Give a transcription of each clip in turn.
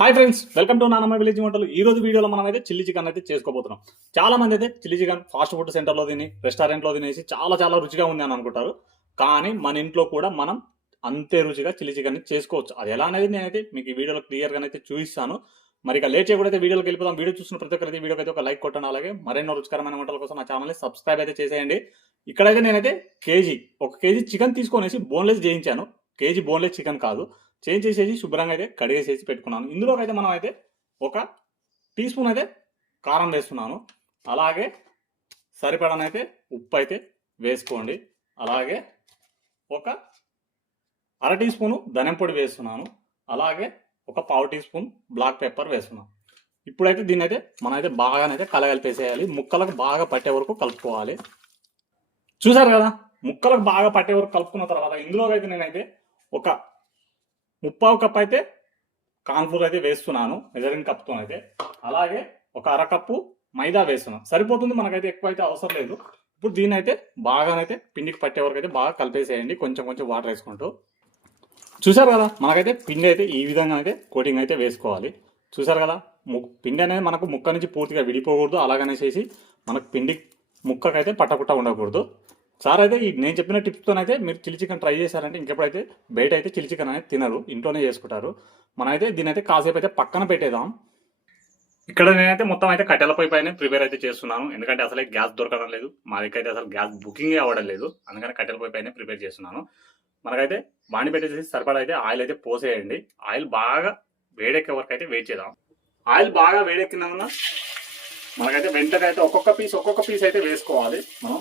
Hi friends, welcome to నానమ్మ village వంటలు. ఈ రోజు వీడియోలో మనం అయితే చిల్లీ చికెన్ అయితే చేసుకోబోతున్నాం. చాలా మంది అయితే చిల్లీ చికెన్ ఫాస్ట్ ఫుడ్ సెంటర్లో తిని రెస్టారెంట్లో తినేసి చాలా రుచిగా ఉంది అని అనుకుంటారు. కానీ మన ఇంట్లో కూడా మనం అంతే రుచిగా చిల్లీ చికెన్ చేసుకోవచ్చు. అది ఎలా అనేది నేనైతే మీకు ఈ వీడియోలో క్లియర్గా అయితే చూపిస్తాను. మరి ఇక లేట్ చేయకూడదు, వీడియోకి వెళ్ళిపోదాం. వీడియో చూసిన ప్రతి ఒక్కరికి వీడియోకి అయితే ఒక లైక్ కొట్టండి. అలాగే మరెన్నో రుచికరమైన వంటల కోసం నా ఛానల్ని సబ్స్క్రైబ్ అయితే చేసేయండి. ఇక్కడైతే నేనైతే ఒక కేజీ చికెన్ తీసుకొనేసి బోన్లెస్ చేయించాను. కేజీ బోన్లెస్ చికెన్ కాదు, చేంజ్ చేసేసి శుభ్రంగా అయితే కడిగేసేసి పెట్టుకున్నాను. ఇందులోకి అయితే మనం అయితే ఒక టీ స్పూన్ అయితే కారం వేస్తున్నాను. అలాగే సరిపడనైతే ఉప్పు అయితే వేసుకోండి. అలాగే ఒక అర టీ స్పూను ధనియం పొడి వేస్తున్నాను. అలాగే ఒక పావు టీ స్పూన్ బ్లాక్ పెప్పర్ వేస్తున్నాను. ఇప్పుడైతే దీన్ని అయితే మనం అయితే బాగానైతే కలగలిపేసేయాలి. ముక్కలకు బాగా పట్టే వరకు కలుపుకోవాలి. చూసారు కదా, ముక్కలకు బాగా పట్టే వరకు కలుపుకున్న తర్వాత ఇందులోకి అయితే నేనైతే ఒక 3/4 కప్ అయితే కార్న్ఫ్లోర్ అయితే వేస్తున్నాను, మెజరింగ్ కప్తో అయితే. అలాగే ఒక అర కప్పు మైదా వేస్తున్నాను, సరిపోతుంది. మనకైతే ఎక్కువ అయితే అవసరం లేదు. ఇప్పుడు దీన్ని అయితే బాగానైతే పిండికి పట్టే వరకు అయితే బాగా కలిపేసేయండి, కొంచెం వాటర్ వేసుకుంటూ. చూసారు కదా, మనకైతే పిండి అయితే ఈ విధంగా అయితే కోటింగ్ అయితే వేసుకోవాలి. చూసారు కదా, పిండి అనేది మనకు ముక్క నుంచి పూర్తిగా విడిపోకూడదు. అలాగనేసేసి మనకు పిండి ముక్కకైతే పట్టకుండా ఉండకూడదు. సార్ అయితే నేను చెప్పిన టిప్స్తోనైతే మీరు చిల్లీ చికెన్ ట్రై చేశారంటే ఇంకెప్పుడైతే బయట అయితే చిల్లీ చికెన్ అనేది తినరు, ఇంట్లోనే చేసుకుంటారు. మనమైతే దీని అయితే కాసేపు అయితే పక్కన పెట్టేద్దాం. ఇక్కడ నేనైతే మొత్తం అయితే కట్టెల పొయ్యి పైన ప్రిపేర్ అయితే చేస్తున్నాను. ఎందుకంటే అసలే గ్యాస్ దొరకడం లేదు, మా దగ్గర అయితే అసలు గ్యాస్ బుకింగ్ అవ్వడం లేదు. అందుకని కట్టెల పొయ్యి పైన ప్రిపేర్ చేస్తున్నాను. మనకైతే బాండి పెట్టేసి సరిపడా అయితే ఆయిల్ అయితే పోసేయండి. ఆయిల్ బాగా వేడెక్కే వరకు అయితే వెయిట్ చేద్దాం. ఆయిల్ బాగా వేడెక్కిన మనకైతే వెంటనే అయితే ఒక్కొక్క పీస్ అయితే వేసుకోవాలి. మనం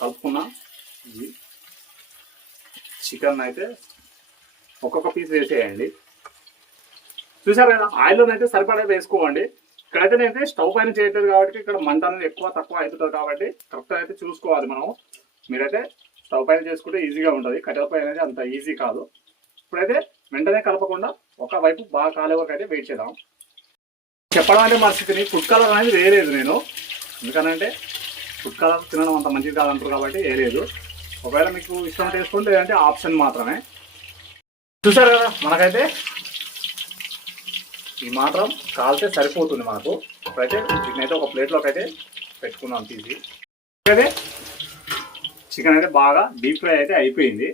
కలుపుకున్న చికెన్ అయితే ఒక్కొక్క పీస్ వేసేయండి. చూసారు కదా, ఆయిల్లోనైతే సరిపడా వేసుకోండి. ఇక్కడైతే నేనైతే స్టవ్ పైన చేయట్లేదు కాబట్టి ఇక్కడ మంట అనేది ఎక్కువ తక్కువ అవుతుంది కాబట్టి కరెక్ట్గా అయితే చూసుకోవాలి మనం. మీరైతే స్టవ్ పైన చేసుకుంటే ఈజీగా ఉంటుంది, కట్టెల పైన అనేది అంత ఈజీ కాదు. ఇప్పుడైతే వెంటనే కలపకుండా ఒక వైపు బాగా కాలే వరకు అయితే వెయిట్ చేద్దాం. చెప్పడం అంటే పరిస్థితిని ఫుడ్ కలర్ అనేది వేయలేదు నేను, ఎందుకనంటే ఫుడ్ కలర్ తినడం అంత మంచిది కాదంటారు కాబట్టి వేయలేదు. ఒకవేళ మీకు ఇష్టం చేసుకోండి, లేదంటే ఆప్షన్ మాత్రమే. చూసారు కదా, మనకైతే ఈ మాత్రం కాలితే సరిపోతుంది మనకు. ఇప్పుడైతే దీన్ని అయితే ఒక ప్లేట్లోకి అయితే పెట్టుకున్నాం తీసి. అయితే చికెన్ అయితే బాగా డీప్ ఫ్రై అయితే అయిపోయింది.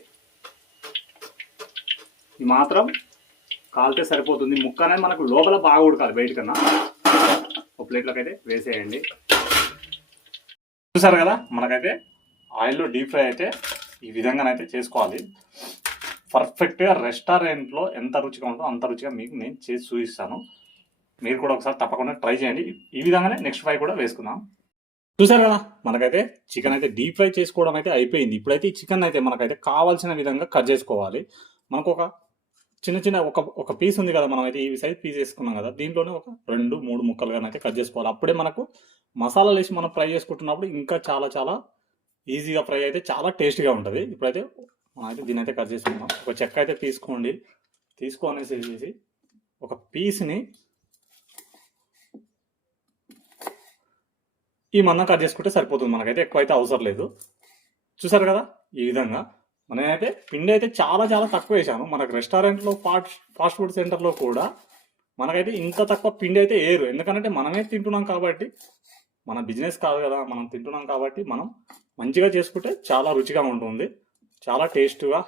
ఈ మాత్రం కాలితే సరిపోతుంది. ముక్క అనేది మనకు లోపల బాగా ఉడకాలి, బయటకన్నా. ఒక ప్లేట్లోకి అయితే వేసేయండి. చూసారు కదా, మనకైతే ఆయిల్లో డీప్ ఫ్రై అయితే ఈ విధంగానైతే చేసుకోవాలి. పర్ఫెక్ట్గా రెస్టారెంట్లో ఎంత రుచిగా ఉంటుందో అంత రుచిగా మీకు నేను చేసి చూపిస్తాను. మీరు కూడా ఒకసారి తప్పకుండా ట్రై చేయండి. ఈ విధంగానే నెక్స్ట్ ఫ్రై కూడా వేసుకుందాం. చూసారు కదా, మనకైతే చికెన్ అయితే డీప్ ఫ్రై చేసుకోవడం అయితే అయిపోయింది. ఇప్పుడైతే ఈ చికెన్ అయితే మనకైతే కావాల్సిన విధంగా కట్ చేసుకోవాలి. మనకు ఒక చిన్న ఒక పీస్ ఉంది కదా, మనం అయితే ఈ సైజ్ పీస్ వేసుకున్నాం కదా, దీంట్లోనే ఒక 2-3 ముక్కలుగానైతే కట్ చేసుకోవాలి. అప్పుడే మనకు మసాలాలు వేసి మనం ఫ్రై చేసుకుంటున్నప్పుడు ఇంకా చాలా ఈజీగా ఫ్రై అయితే చాలా టేస్టీగా ఉంటుంది. ఇప్పుడైతే మనం అయితే దీని అయితే కట్ చేసుకుందాం. ఒక చెక్క అయితే తీసుకొనేసి ఒక పీస్ని ఈ మందం కట్ చేసుకుంటే సరిపోతుంది. మనకైతే ఎక్కువ అయితే అవసరం లేదు. చూసారు కదా, ఈ విధంగా నేనైతే పిండి అయితే చాలా తక్కువ వేసాను. మనకు రెస్టారెంట్లో ఫాస్ట్ ఫుడ్ సెంటర్లో కూడా మనకైతే ఇంత తక్కువ పిండి అయితే వేయరు. ఎందుకంటే మనమే తింటున్నాం కాబట్టి, మన బిజినెస్ కాదు కదా, మనం తింటున్నాం కాబట్టి మనం మంచిగా చేసుకుంటే చాలా రుచిగా ఉంటుంది, చాలా టేస్ట్గా,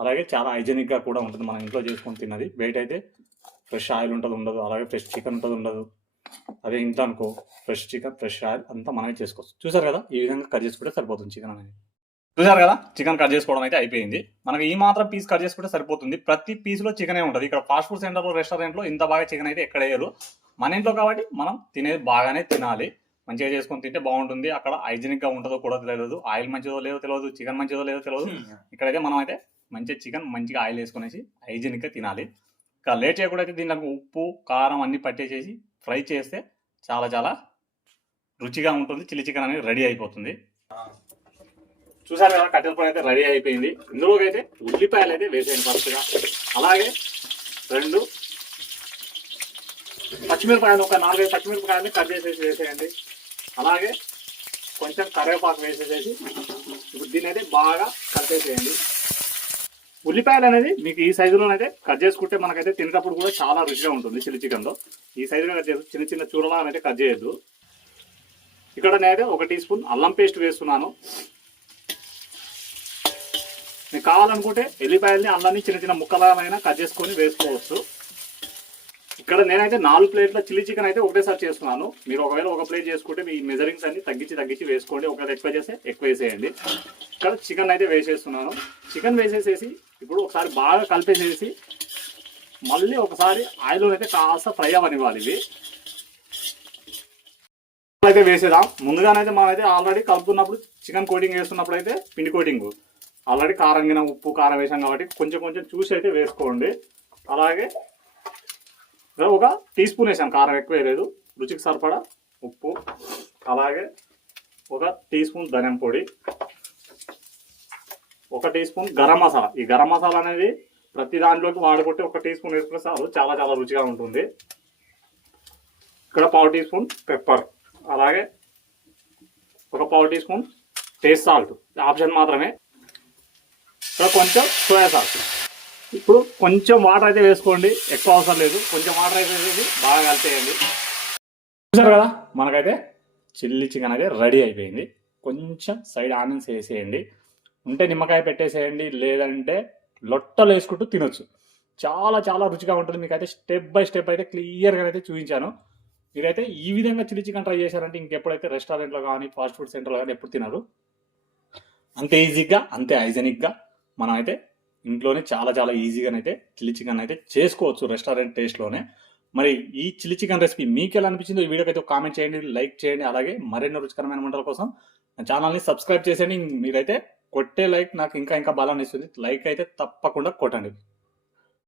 అలాగే చాలా హైజెనిక్గా కూడా ఉంటుంది. మనం ఇంట్లో చేసుకొని తిన్నది. బయట అయితే ఫ్రెష్ ఆయిల్ ఉండదు, అలాగే ఫ్రెష్ చికెన్ ఉండదు. అదే ఇంట్లో అనుకో ఫ్రెష్ చికెన్, ఫ్రెష్ ఆయిల్ అంతా మనమే చేసుకోవచ్చు. చూసారు కదా, ఈ విధంగా కట్ చేసుకుంటే సరిపోతుంది చికెన్ అనేది. చూసారు కదా, చికెన్ కట్ చేసుకోవడం అయితే అయిపోయింది. మనకి ఈ మాత్రం పీస్ కట్ చేసుకుంటే సరిపోతుంది. ప్రతి పీస్లో చికెనే ఉంటుంది. ఇక్కడ ఫాస్ట్ ఫుడ్ సెంటర్లో, రెస్టారెంట్లో ఇంత బాగా చికెన్ అయితే ఎక్కడ వేయరు. మన ఇంట్లో కాబట్టి మనం తినేది బాగానే తినాలి, మంచిగా చేసుకొని తింటే బాగుంటుంది. అక్కడ హైజెనిక్గా ఉంటుందో కూడా తెలియదు, ఆయిల్ మంచిదో లేదో తెలియదు, చికెన్ మంచిదో లేదో తెలియదు. ఇక్కడైతే మనం అయితే మంచిగా చికెన్ మంచిగా ఆయిల్ వేసుకునేసి హైజెనిక్గా తినాలి. ఇంకా లేట్ చేయకుండా అయితే దీంట్లో ఉప్పు కారం అన్నీ పట్టేసేసి ఫ్రై చేస్తే చాలా రుచిగా ఉంటుంది. చిల్లీ చికెన్ అనేది రెడీ అయిపోతుంది. చూసారు కదా, కట్టెల పొయ్యి అయితే రెడీ అయిపోయింది. ఇందులోకి అయితే ఉల్లిపాయలు అయితే వేసేయండి ఫస్ట్గా. అలాగే 2 పచ్చిమిరపకాయలు, ఒక 4-5 పచ్చిమిరపకాయలని కట్ చేసేసి వేసేయండి. అలాగే కొంచెం కరివేపాకు వేసేసేసి ఇప్పుడు దీన్ని అయితే బాగా కలిపేసేయండి. ఉల్లిపాయలు అనేది మీకు ఈ సైజులోనైతే కట్ చేసుకుంటే మనకైతే తినేటప్పుడు కూడా చాలా రుచిగా ఉంటుంది చిల్లీ చికెన్లో. ఈ సైజులో కట్ చేసి చిన్న చిన్న చూరలా అయితే కట్ చేయొద్దు. ఇక్కడ నేనైతే 1 టీ స్పూన్ అల్లం పేస్ట్ వేస్తున్నాను. మీకు కావాలనుకుంటే ఎల్లిపాయల్ని అల్లాన్ని చిన్న చిన్న ముక్కలైనా కట్ చేసుకొని వేసుకోవచ్చు. ఇక్కడ నేనైతే 4 ప్లేట్ల చిల్లీ చికెన్ అయితే ఒకటేసారి చేస్తున్నాను. మీరు ఒకవేళ ఒక ప్లేట్ చేసుకుంటే మీ మెజరింగ్స్ అన్ని తగ్గించి వేసుకోండి. ఒకవేళ ఎక్కువ చేస్తే ఎక్కువ వేసేయండి. ఇక్కడ చికెన్ అయితే వేసేస్తున్నాను. చికెన్ వేసేసేసి ఇప్పుడు ఒకసారి బాగా కలిపేసేసి మళ్ళీ ఒకసారి ఆయిల్లో అయితే కాస్త ఫ్రై అవ్వనివ్వాలి. ఇవి అయితే వేసేద్దాం. ముందుగానైతే మనమైతే ఆల్రెడీ కలుపుతున్నప్పుడు చికెన్ కోటింగ్ వేస్తున్నప్పుడు అయితే పిండి కోటింగ్ ఆల్రెడీ కారం గిన ఉప్పు కారం వేసాం కాబట్టి కొంచెం చూసి అయితే వేసుకోండి. అలాగే ఒక టీ స్పూన్ వేసాను, కారం ఎక్కువ వేయలేదు. రుచికి సరిపడా ఉప్పు, అలాగే 1 టీ స్పూన్ ధనియం పొడి, 1 టీ స్పూన్ గరం మసాలా. ఈ గరం మసాలా అనేది ప్రతి దాంట్లోకి వాడుకుంటే 1 టీ స్పూన్ వేసుకునే సార్ చాలా రుచిగా ఉంటుంది. ఇక్కడ 1/2 టీ స్పూన్ పెప్పర్, అలాగే 1/2 teaspoon taste salt, option మాత్రమే. ఇక్కడ కొంచెం సోయా సాస్. ఇప్పుడు కొంచెం వాటర్ అయితే వేసుకోండి, ఎక్కువ అవసరం లేదు. కొంచెం వాటర్ అయితే వేసేసి బాగా కలిపేయండి. చూసారు కదా, మనకైతే చిల్లీ చికెన్ అయితే రెడీ అయిపోయింది. కొంచెం సైడ్ ఆనియన్స్ వేసేయండి, ఉంటే నిమ్మకాయ పెట్టేసేయండి, లేదంటే లొట్టలు వేసుకుంటూ తినొచ్చు. చాలా రుచిగా ఉంటుంది. మీకైతే స్టెప్ బై స్టెప్ అయితే క్లియర్గా అయితే చూపించాను. మీరైతే ఈ విధంగా చిల్లీ చికెన్ ట్రై చేశారంటే ఇంకెప్పుడైతే రెస్టారెంట్లో కానీ ఫాస్ట్ ఫుడ్ సెంటర్లో కానీ ఎప్పుడు తినరు. అంతే ఈజీగా, అంతే హైజెనిక్గా మనం అయితే ఇంట్లోనే చాలా ఈజీగానైతే చిల్లీ చికెన్ అయితే చేసుకోవచ్చు రెస్టారెంట్ టేస్ట్లోనే. మరి ఈ చిల్లీ చికెన్ రెసిపీ మీకు ఎలా అనిపించిందో ఈ వీడియోకి అయితే కామెంట్ చేయండి, లైక్ చేయండి. అలాగే మరెన్నో రుచికరమైన వంటల కోసం నా ఛానల్ని సబ్స్క్రైబ్ చేసేయండి. మీరైతే కొట్టే లైక్ నాకు ఇంకా బలాన్ని ఇస్తుంది. లైక్ అయితే తప్పకుండా కొట్టండి.